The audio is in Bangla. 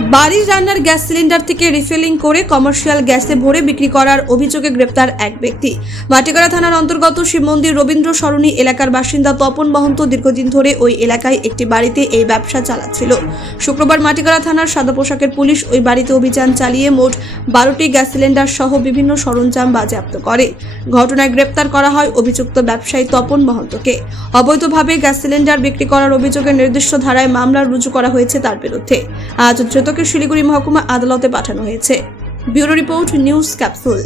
বাড়ির রান্নার গ্যাস সিলিন্ডার থেকে রিফিলিং করে কমার্শিয়াল গ্যাসে ভরে বিক্রি করার অভিযোগে গ্রেপ্তার এক ব্যক্তি। মাটিগাড়া থানার অন্তর্গত শিব মন্দির রবীন্দ্র সরণি এলাকার বাসিন্দা তপন মহন্ত দীর্ঘদিন ধরে ওই এলাকায় একটি বাড়িতে এই ব্যবসা চালাচ্ছিল। শুক্রবার মাটিগাড়া থানার সাদা পোশাকের পুলিশ ওই বাড়িতে অভিযান চালিয়ে মোট 12টি গ্যাস সিলিন্ডার সহ বিভিন্ন সরঞ্জাম বাজেয়াপ্ত করে। ঘটনায় গ্রেপ্তার করা হয় অভিযুক্ত ব্যবসায়ী তপন মহন্তকে। অবৈধভাবে গ্যাস সিলিন্ডার বিক্রি করার অভিযোগে নির্দিষ্ট ধারায় মামলা রুজু করা হয়েছে তার বিরুদ্ধে। আজ ধৃতকে শিলিগুড়ি মহকুমা আদালতে পাঠানো হয়েছে। Bureau report, news capsule.